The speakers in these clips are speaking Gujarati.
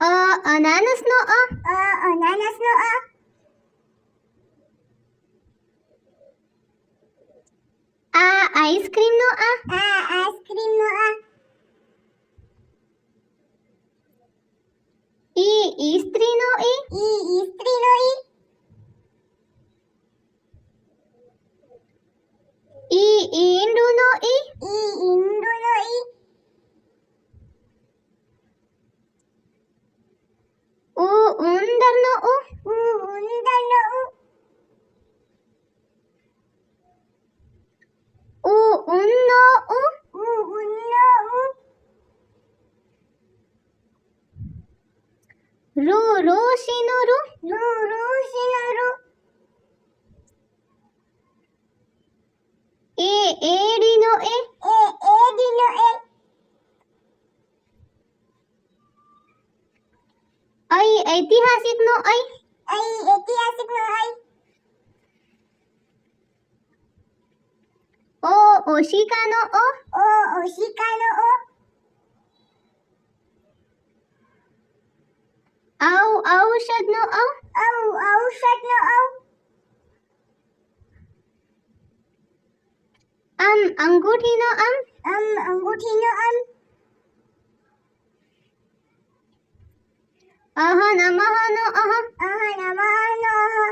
અનાનસનો અ. અનાનસનો અ. આઈસ્ક્રીમનો આ. આઈસ્ક્રીમનો આ. ઈસ્ત્રીનો ઈ. ઈસ્ત્રીનો ઈ. ઈંડુનો ઈ. ઈંડુનો ઈ. ઉંદરનો ઉ. ઉંદરનો ઉ. ઉનનો ઉ. ઉનનો ઉ. ઋષિનો ઋ. ઋષિનો ઋ. એડીનો એ. એડીનો એ. ઐતિહાસિકનો ઐ. ઐતિહાસિકનો ઐ. ઓશિકાનો ઓ. ઓશિકાનો ઓ. ઔષધનો ઔ. ઔષધનો ઔ. અંગૂઠીનો અમ. અંગૂઠીનો અમ. નમઃનો અહ. નમઃનો અહ.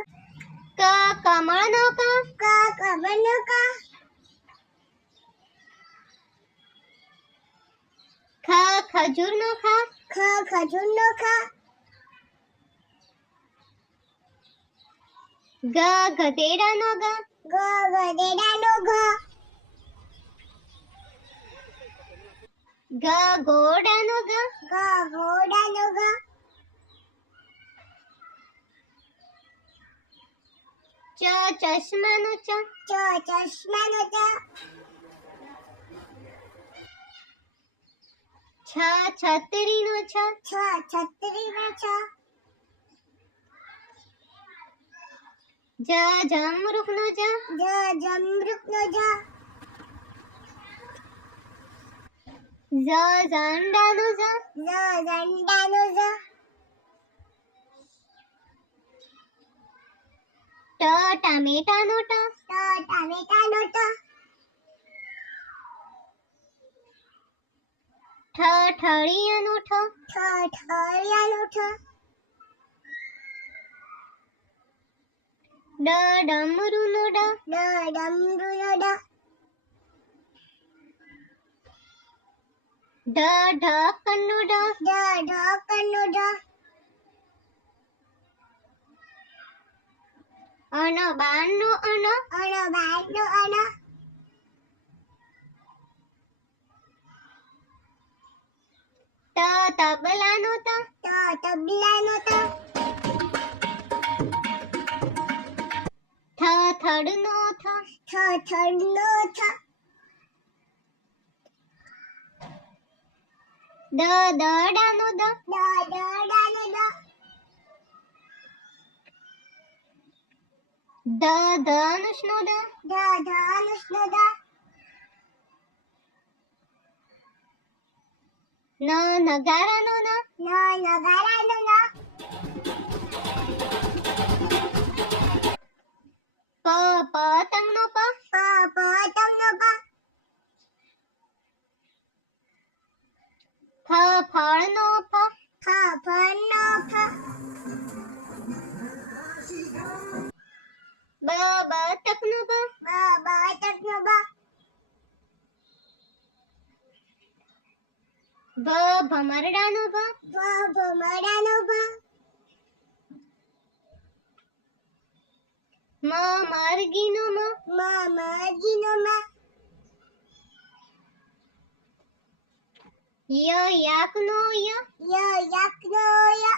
કમળનો ક. કમળનો કા. ખજૂરનો ખા. ખજૂરનો ખા. ગધેડાનો ગ. ગધેડાનો ઘ. ઘોડાનો ગ. ઘોડાનો ઘ. ચશ્માનો ચ. ચશ્માનો ચ. છત્રીનો છ. છત્રીનો છ. જમરૂખનો જ. જમરૂખનો જ. ઝંડાનો ઝ. ઝંડાનો ઝ. ટામેટાનો ટ. ટામેટાનો ટ. ઠળિયાનો ઠ. ઠળિયાનો ઠ. ડમરુનો ડ. ડમરુનો ડ. ઢક્કનનો ઢ. ઢક્કનનો ઢ. બાણનો અણ. બાણનો અણ. તબલાનો ત. તબલાનો ત. થડનો થ. થડનો થ. દડાનો દ. દડાનો દ. ધનુષનો દ. ધનુષનો દ. નગારાનો ન. નગારાનો ન. પતંગનો પ. પતંગનો પ. ફળનો ફ. ફળનો ફ. બતકનો બ. બતકનો બ. ભમરડાનો ભ. ભમરડાનો ભ. મરઘીનો મ. મરઘીનો મ. યાકનો ય. યાકનો ય.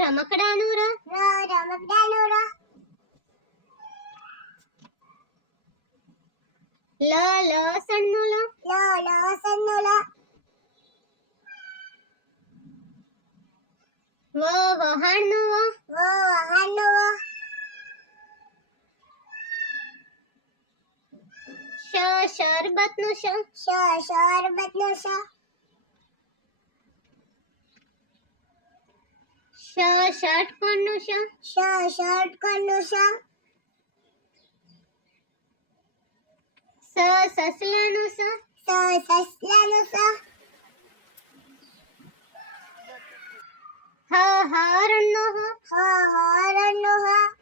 રમકડાનો ર. રમકડાનો ર. લસણનો લ. લસણનો લ. વહાણનો વ. વહાણનો વ. શરબતનું શ. શરબતનું શ. ષટકોણનું શ. ષટકોણનું શ. સસલાનું સ. સસલાનું સ. હરણનો હ. હરણનું હ.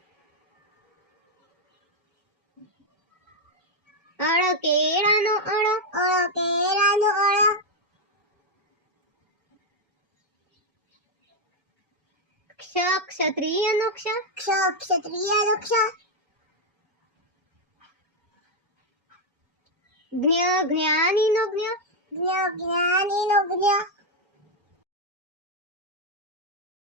કેળાનો અળ. કેળાનું અળ. ક્ષત્રિયનો ક્ષ. ક્ષત્રિયનું ક્ષ. જ્ઞાનીનો જ્ઞ. જ્ઞાનીનું જ્ઞ.